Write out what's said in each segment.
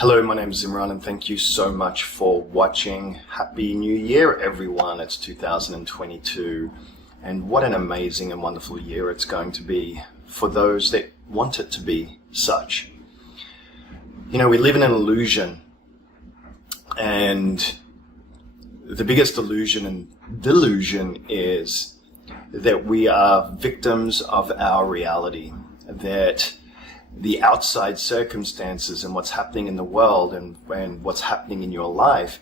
Hello, my name is Zimmaron and thank you so much for watching. Happy New Year, everyone. It's 2022 and what an amazing and wonderful year it's going to be for those that want it to be such. You know, we live in an illusion, and the biggest illusion and delusion is that we are victims of our reality, that the outside circumstances and what's happening in the world and what's happening in your life,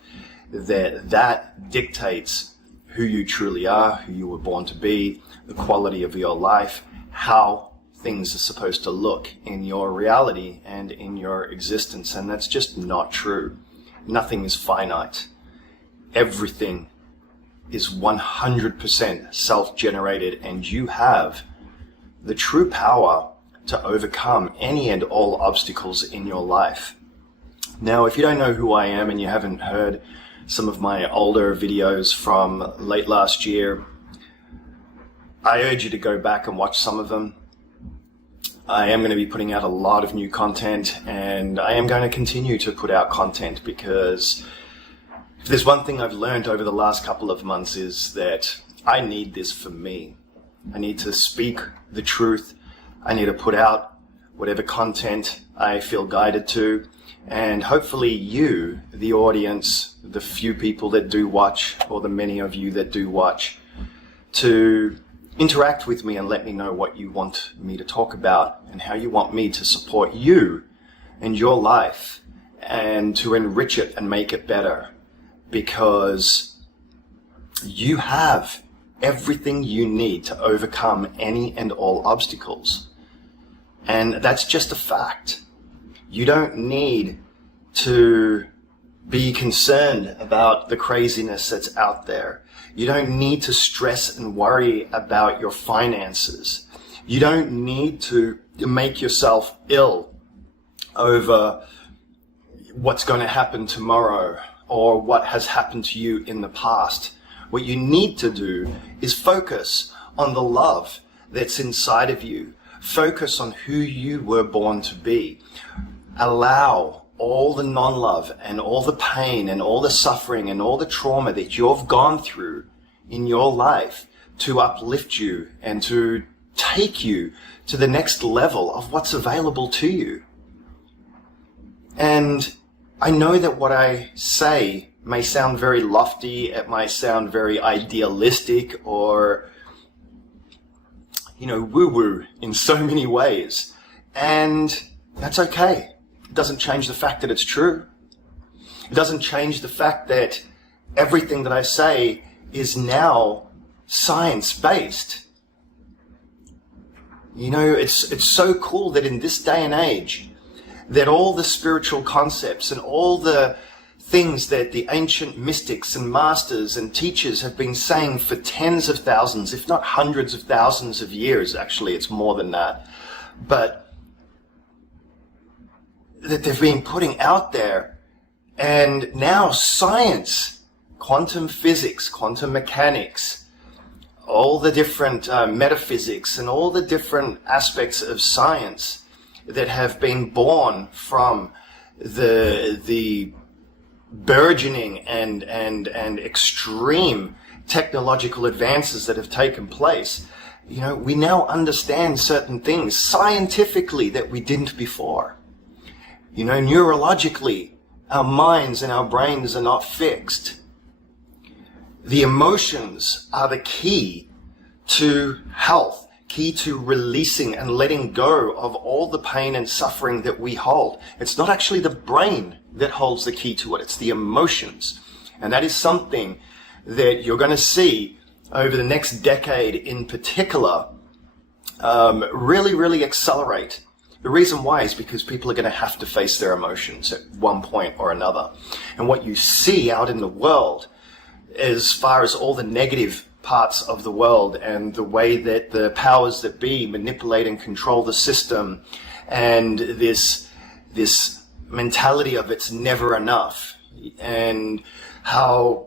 that dictates who you truly are, who you were born to be, the quality of your life, how things are supposed to look in your reality and in your existence. And that's just not true. Nothing is finite. Everything is 100% self-generated, and you have the true power to overcome any and all obstacles in your life. Now, if you don't know who I am and you haven't heard some of my older videos from late last year, I urge you to go back and watch some of them. I am going to be putting out a lot of new content, and I am going to continue to put out content, because if there's one thing I've learned over the last couple of months is that I need this for me. I need to speak the truth. I need to put out whatever content I feel guided to, and hopefully you, the audience, the few people that do watch, or the many of you that do watch, to interact with me and let me know what you want me to talk about and how you want me to support you and your life and to enrich it and make it better, because you have everything you need to overcome any and all obstacles. And that's just a fact. You don't need to be concerned about the craziness that's out there. You don't need to stress and worry about your finances. You don't need to make yourself ill over what's going to happen tomorrow or what has happened to you in the past. What you need to do is focus on the love that's inside of you. Focus on who you were born to be. Allow all the non-love and all the pain and all the suffering and all the trauma that you've gone through in your life to uplift you and to take you to the next level of what's available to you. And I know that what I say may sound very lofty, it might sound very idealistic or woo-woo in so many ways. And that's okay. It doesn't change the fact that it's true. It doesn't change the fact that everything that I say is now science-based. You know, it's so cool that in this day and age, that all the spiritual concepts and all the things that the ancient mystics and masters and teachers have been saying for tens of thousands, if not hundreds of thousands of years, actually it's more than that, but that they've been putting out there. And now science, quantum physics, quantum mechanics, all the different metaphysics and all the different aspects of science that have been born from the burgeoning and extreme technological advances that have taken place. You know, we now understand certain things scientifically that we didn't before. You know, neurologically, our minds and our brains are not fixed. The emotions are the key to health, key to releasing and letting go of all the pain and suffering that we hold. It's not actually the brain that holds the key to it, it's the emotions. And that is something that you're going to see over the next decade in particular really accelerate. The reason why is because people are going to have to face their emotions at one point or another. And what you see out in the world, as far as all the negative parts of the world and the way that the powers that be manipulate and control the system, and this mentality of it's never enough, and how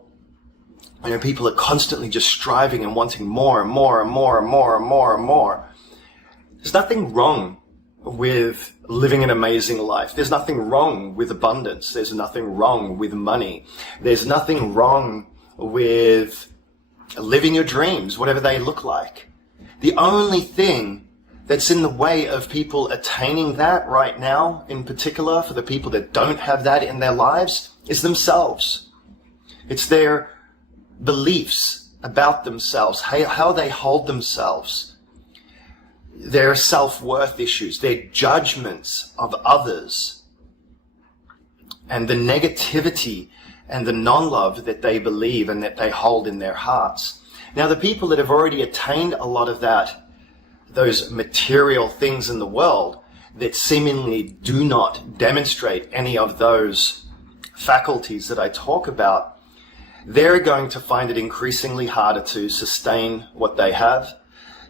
people are constantly just striving and wanting more and more and more and more and more and more. There's nothing wrong with living an amazing life. There's nothing wrong with abundance. There's nothing wrong with money. There's nothing wrong with living your dreams, whatever they look like. The only thing that's in the way of people attaining that right now, in particular for the people that don't have that in their lives, is themselves. It's their beliefs about themselves, how they hold themselves, their self-worth issues, their judgments of others, and the negativity and the non-love that they believe and that they hold in their hearts. Now, the people that have already attained a lot of that, those material things in the world that seemingly do not demonstrate any of those faculties that I talk about, they're going to find it increasingly harder to sustain what they have.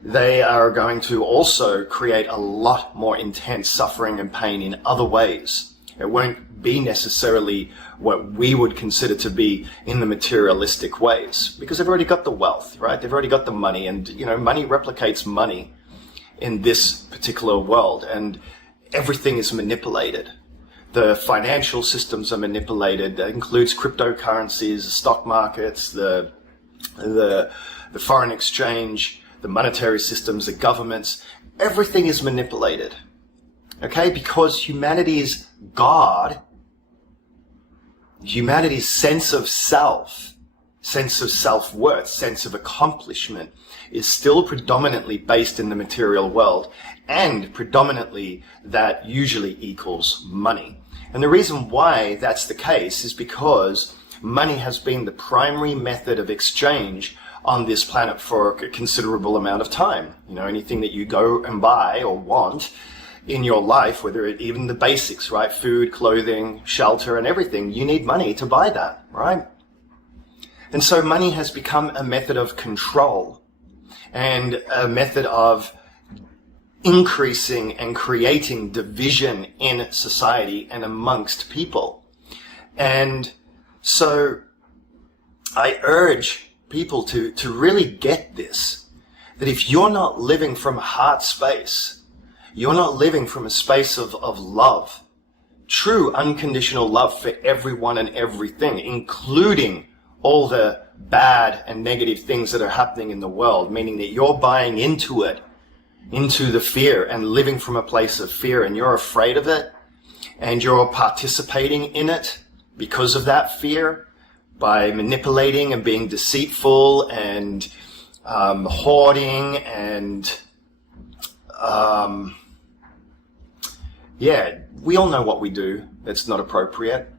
They are going to also create a lot more intense suffering and pain in other ways. It won't be necessarily what we would consider to be in the materialistic ways, because they've already got the wealth, right? They've already got the money, and money replicates money in this particular world, and everything is manipulated. The financial systems are manipulated. That includes cryptocurrencies, the stock markets, the foreign exchange, the monetary systems, the governments. Everything is manipulated. Okay? Because humanity's God, humanity's sense of self, sense of self-worth, sense of accomplishment is still predominantly based in the material world, and predominantly that usually equals money. And the reason why that's the case is because money has been the primary method of exchange on this planet for a considerable amount of time. Anything that you go and buy or want in your life, whether it even the basics, right? Food, clothing, shelter, and everything, you need money to buy that, right? And so money has become a method of control and a method of increasing and creating division in society and amongst people. And so I urge people to really get this, that if you're not living from a heart space, you're not living from a space of love, true unconditional love for everyone and everything, including all the bad and negative things that are happening in the world, meaning that you're buying into it, into the fear and living from a place of fear, and you're afraid of it, and you're participating in it because of that fear by manipulating and being deceitful and hoarding and we all know what we do that's not appropriate.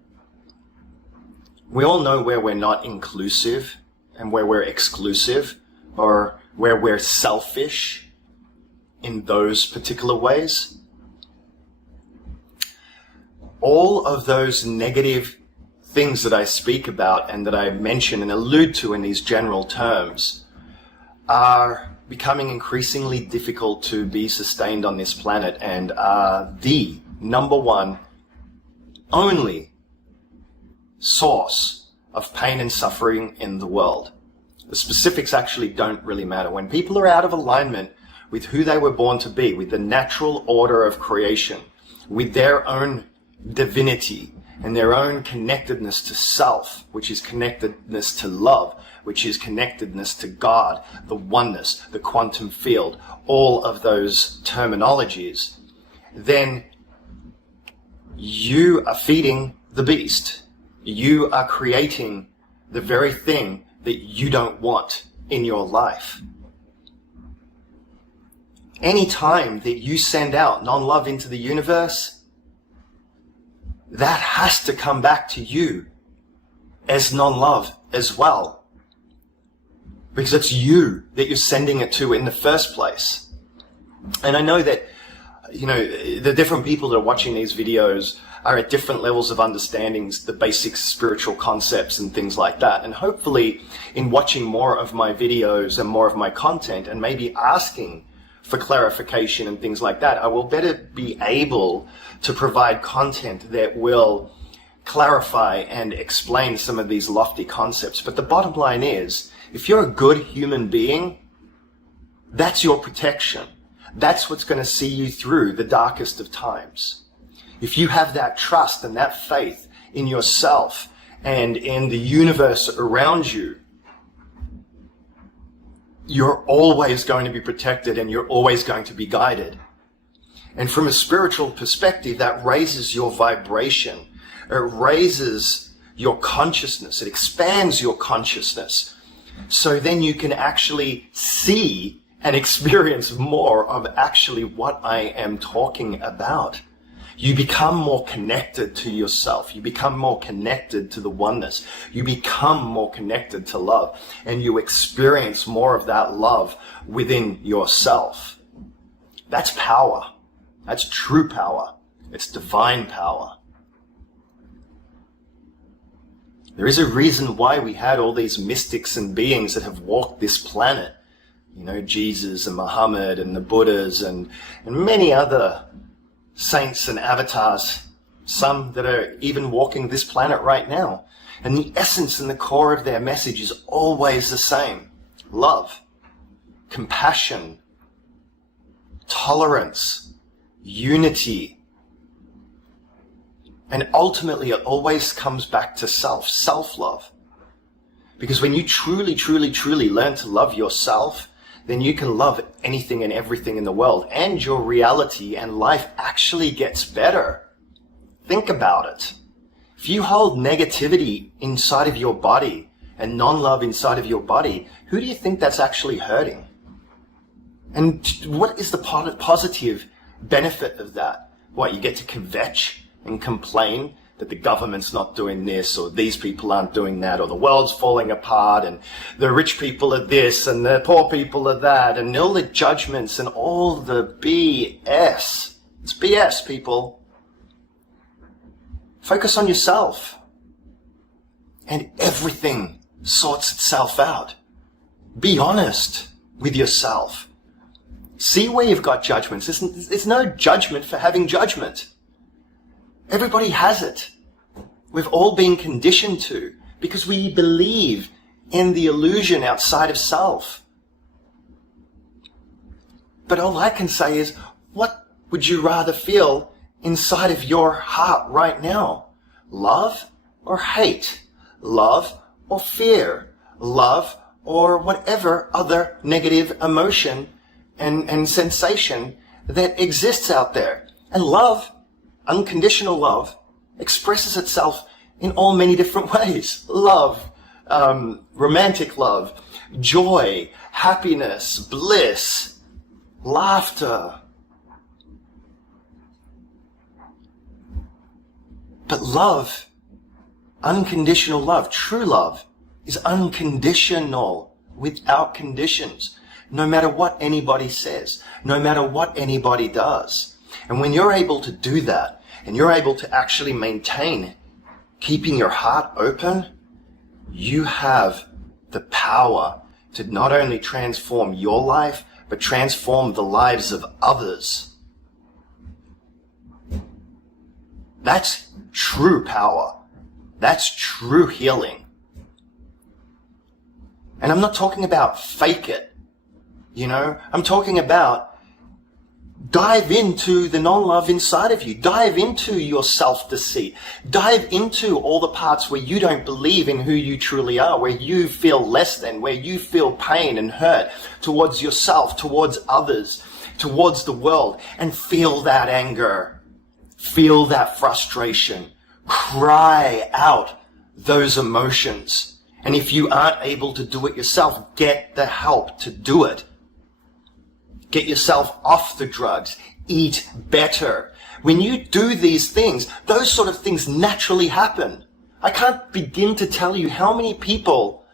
We all know where we're not inclusive and where we're exclusive, or where we're selfish in those particular ways. All of those negative things that I speak about and that I mention and allude to in these general terms are becoming increasingly difficult to be sustained on this planet, and are the number one only source of pain and suffering in the world. The specifics actually don't really matter. When people are out of alignment with who they were born to be, with the natural order of creation, with their own divinity and their own connectedness to self, which is connectedness to love, which is connectedness to God, the oneness, the quantum field, all of those terminologies, then you are feeding the beast. You are creating the very thing that you don't want in your life. Any time that you send out non-love into the universe, that has to come back to you as non-love as well. Because it's you that you're sending it to in the first place. And I know that, the different people that are watching these videos are at different levels of understandings, the basic spiritual concepts and things like that. And hopefully in watching more of my videos and more of my content and maybe asking for clarification and things like that, I will better be able to provide content that will clarify and explain some of these lofty concepts. But the bottom line is, if you're a good human being, that's your protection. That's what's going to see you through the darkest of times. If you have that trust and that faith in yourself and in the universe around you, you're always going to be protected and you're always going to be guided. And from a spiritual perspective, that raises your vibration. It raises your consciousness. It expands your consciousness. So then you can actually see and experience more of actually what I am talking about. You become more connected to yourself. You become more connected to the oneness. You become more connected to love. And you experience more of that love within yourself. That's power. That's true power. It's divine power. There is a reason why we had all these mystics and beings that have walked this planet. You know, Jesus and Muhammad and the Buddhas and many other saints and avatars, some that are even walking this planet right now. And the essence and the core of their message is always the same. Love, compassion, tolerance, unity. And ultimately it always comes back to self-love. Because when you truly, truly, truly learn to love yourself, then you can love anything and everything in the world, and your reality and life actually gets better. Think about it. If you hold negativity inside of your body and non-love inside of your body, who do you think that's actually hurting? And what is the positive benefit of that? What, you get to kvetch and complain that the government's not doing this, or these people aren't doing that, or the world's falling apart, and the rich people are this, and the poor people are that, and all the judgments and all the BS. It's BS, people. Focus on yourself, and everything sorts itself out. Be honest with yourself. See where you've got judgments. There's no judgment for having judgment. Everybody has it. We've all been conditioned to, because we believe in the illusion outside of self. But all I can say is, what would you rather feel inside of your heart right now? Love or hate? Love or fear? Love or whatever other negative emotion and sensation that exists out there? And love, unconditional love, expresses itself in all many different ways. Love, romantic love, joy, happiness, bliss, laughter. But love, unconditional love, true love, is unconditional, without conditions, no matter what anybody says, no matter what anybody does. And when you're able to do that, and you're able to actually maintain keeping your heart open, you have the power to not only transform your life, but transform the lives of others. That's true power. That's true healing. And I'm not talking about fake it, you know? I'm talking about dive into the non-love inside of you. Dive into your self-deceit. Dive into all the parts where you don't believe in who you truly are, where you feel less than, where you feel pain and hurt towards yourself, towards others, towards the world, and feel that anger. Feel that frustration. Cry out those emotions. And if you aren't able to do it yourself, get the help to do it. Get yourself off the drugs. Eat better. When you do these things, those sort of things naturally happen. I can't begin to tell you how many people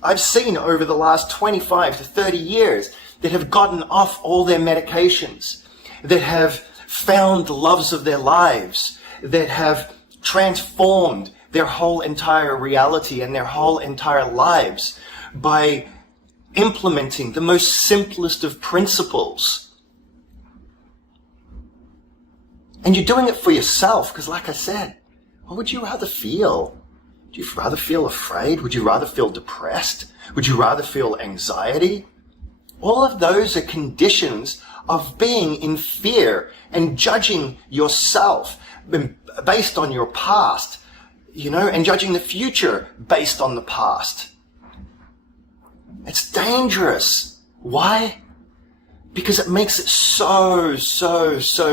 I've seen over the last 25 to 30 years that have gotten off all their medications, that have found the loves of their lives, that have transformed their whole entire reality and their whole entire lives by implementing the most simplest of principles. And you're doing it for yourself, because like I said, what would you rather feel? Would you rather feel afraid? Would you rather feel depressed? Would you rather feel anxiety? All of those are conditions of being in fear and judging yourself based on your past, and judging the future based on the past. It's dangerous. Why? Because it makes it so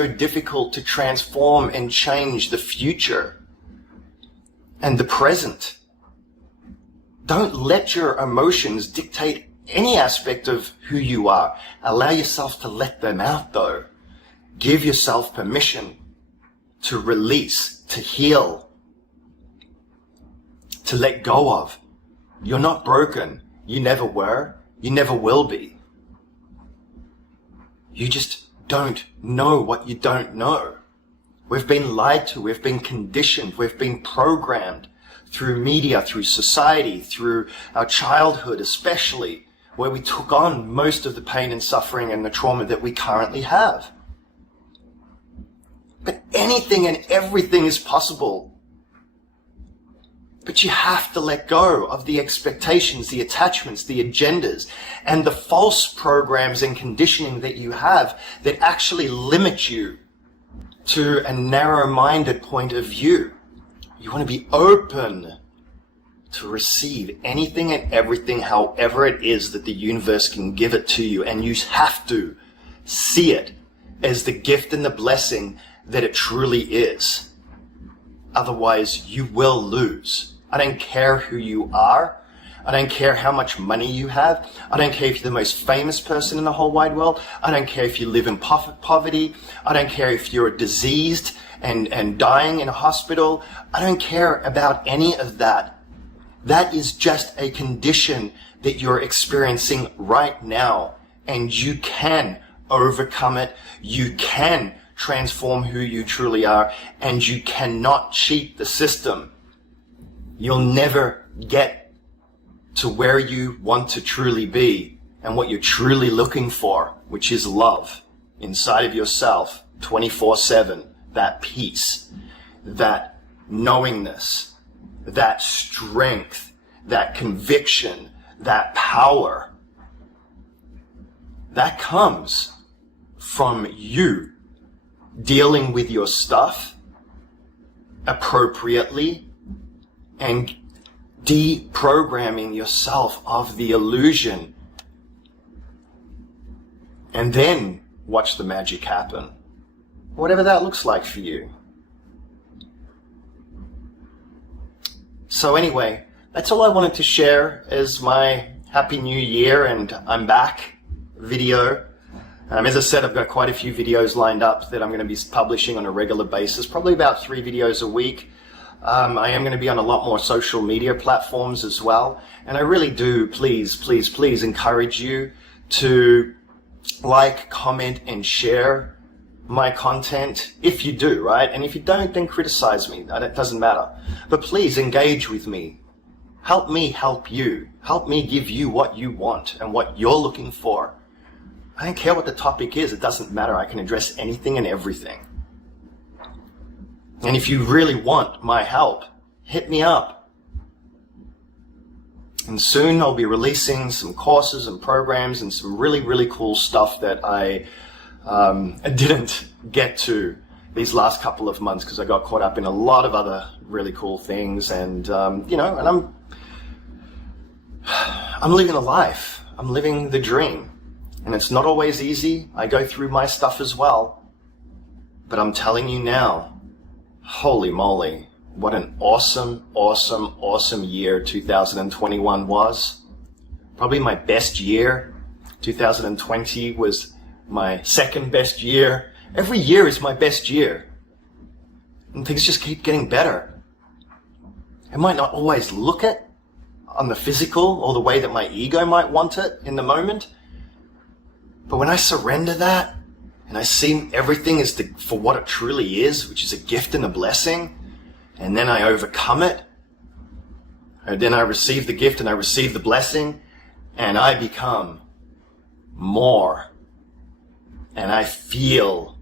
difficult to transform and change the future and the present. Don't let your emotions dictate any aspect of who you are. Allow yourself to let them out, though. Give yourself permission to release, to heal, to let go of. You're not broken. You never were. You never will be. You just don't know what you don't know. We've been lied to. We've been conditioned. We've been programmed through media, through society, through our childhood especially, where we took on most of the pain and suffering and the trauma that we currently have. But anything and everything is possible. But you have to let go of the expectations, the attachments, the agendas, and the false programs and conditioning that you have that actually limit you to a narrow-minded point of view. You want to be open to receive anything and everything, however it is that the universe can give it to you. And you have to see it as the gift and the blessing that it truly is. Otherwise, you will lose. I don't care who you are. I don't care how much money you have. I don't care if you're the most famous person in the whole wide world. I don't care if you live in poverty. I don't care if you're diseased and dying in a hospital. I don't care about any of that. That is just a condition that you're experiencing right now, and you can overcome it. You can transform who you truly are, and you cannot cheat the system. You'll never get to where you want to truly be and what you're truly looking for, which is love inside of yourself 24/7, that peace, that knowingness, that strength, that conviction, that power. That comes from you dealing with your stuff appropriately and deprogramming yourself of the illusion. And then watch the magic happen. Whatever that looks like for you. So anyway, that's all I wanted to share as my Happy New Year and I'm back video. As I said, I've got quite a few videos lined up that I'm going to be publishing on a regular basis, probably about 3 videos a week. I am going to be on a lot more social media platforms as well. And I really do, please encourage you to like, comment, and share my content if you do, right? And if you don't, then criticize me. That doesn't matter. But please engage with me. Help me help you. Help me give you what you want and what you're looking for. I don't care what the topic is. It doesn't matter. I can address anything and everything. And if you really want my help, hit me up. And soon I'll be releasing some courses and programs and some really cool stuff that I didn't get to these last couple of months because I got caught up in a lot of other really cool things. And, and I'm living a life. I'm living the dream. And it's not always easy. I go through my stuff as well. But I'm telling you now, holy moly, what an awesome year 2021 was. Probably my best year. 2020 was my second best year. Every year is my best year. And things just keep getting better. I might not always look it on the physical or the way that my ego might want it in the moment. But when I surrender that and I see everything as for what it truly is, which is a gift and a blessing, and then I overcome it, and then I receive the gift and I receive the blessing, and I become more, and I feel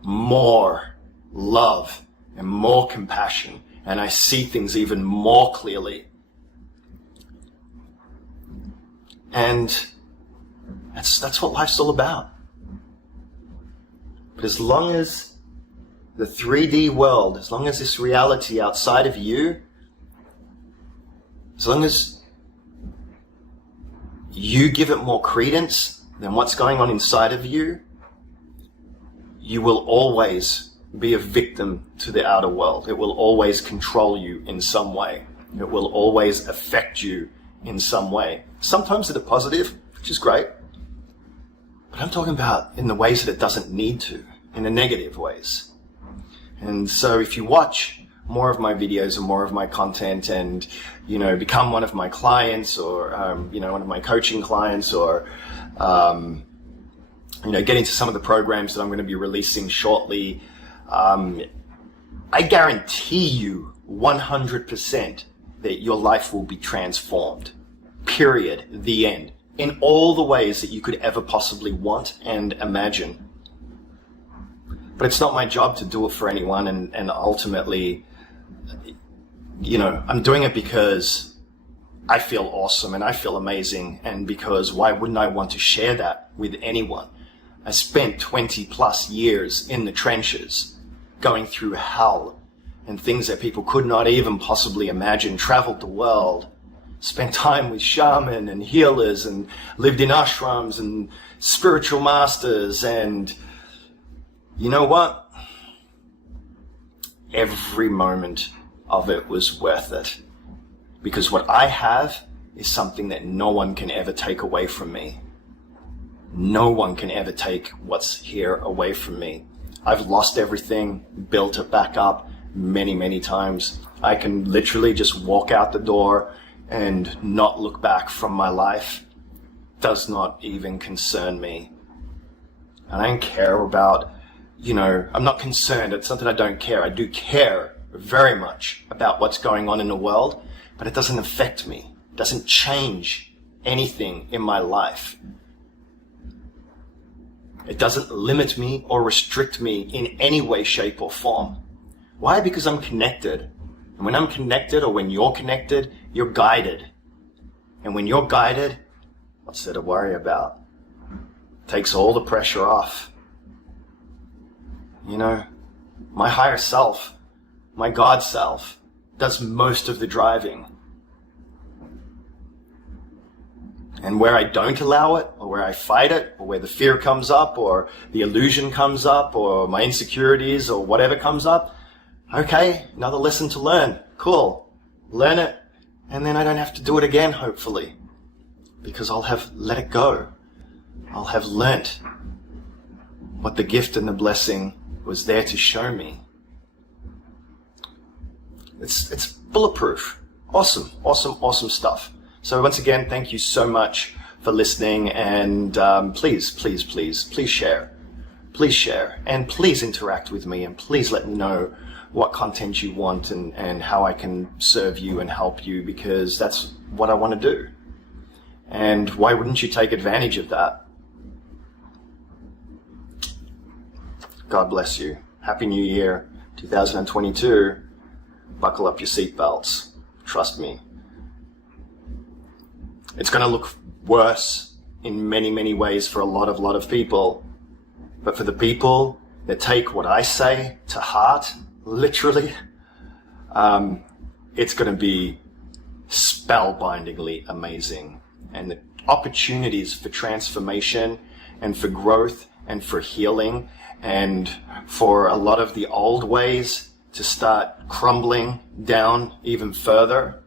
more love and more compassion, and I see things even more clearly. And That's what life's all about. But as long as the 3D world, as long as this reality outside of you, as long as you give it more credence than what's going on inside of you, you will always be a victim to the outer world. It will always control you in some way. It will always affect you in some way. Sometimes in a positive, which is great. But I'm talking about in the ways that it doesn't need to, in the negative ways. And so if you watch more of my videos and more of my content and, become one of my clients or, one of my coaching clients or, get into some of the programs that I'm going to be releasing shortly, I guarantee you 100% that your life will be transformed. Period. The end. In all the ways that you could ever possibly want and imagine. But it's not my job to do it for anyone, and ultimately, I'm doing it because I feel awesome and I feel amazing, and because why wouldn't I want to share that with anyone? I spent 20 plus years in the trenches, going through hell and things that people could not even possibly imagine, traveled the world, spent time with shaman and healers and lived in ashrams and spiritual masters, and you know what? Every moment of it was worth it. Because what I have is something that no one can ever take away from me. No one can ever take what's here away from me. I've lost everything, built it back up many, many times. I can literally just walk out the door and not look back from my life. Does not even concern me. And I don't care about, I'm not concerned. It's not that I don't care. I do care very much about what's going on in the world, but it doesn't affect me. It doesn't change anything in my life. It doesn't limit me or restrict me in any way, shape, or form. Why? Because I'm connected. And when I'm connected, or when you're connected, you're guided. And when you're guided, what's there to worry about? Takes all the pressure off. My higher self, my God self, does most of the driving. And where I don't allow it, or where I fight it, or where the fear comes up, or the illusion comes up, or my insecurities, or whatever comes up, okay, another lesson to learn. Cool. Learn it, and then I don't have to do it again, hopefully. Because I'll have let it go. I'll have learnt what the gift and the blessing was there to show me. It's bulletproof. Awesome, awesome, awesome stuff. So once again, thank you so much for listening, and please share. Please share, and please interact with me, and please let me know what content you want and how I can serve you and help you, because that's what I want to do. And why wouldn't you take advantage of that? God bless you. Happy New Year, 2022. Buckle up your seatbelts. Trust me. It's going to look worse in many, many ways for a lot of people. But for the people that take what I say to heart, literally, it's going to be spellbindingly amazing. And the opportunities for transformation and for growth and for healing and for a lot of the old ways to start crumbling down even further,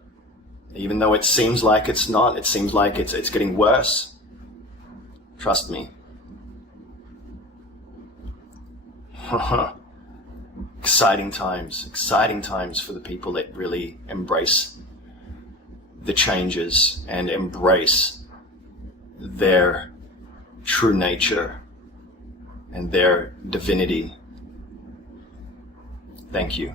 even though it seems like it's not, it seems like it's getting worse. Trust me. Exciting times for the people that really embrace the changes and embrace their true nature and their divinity. Thank you.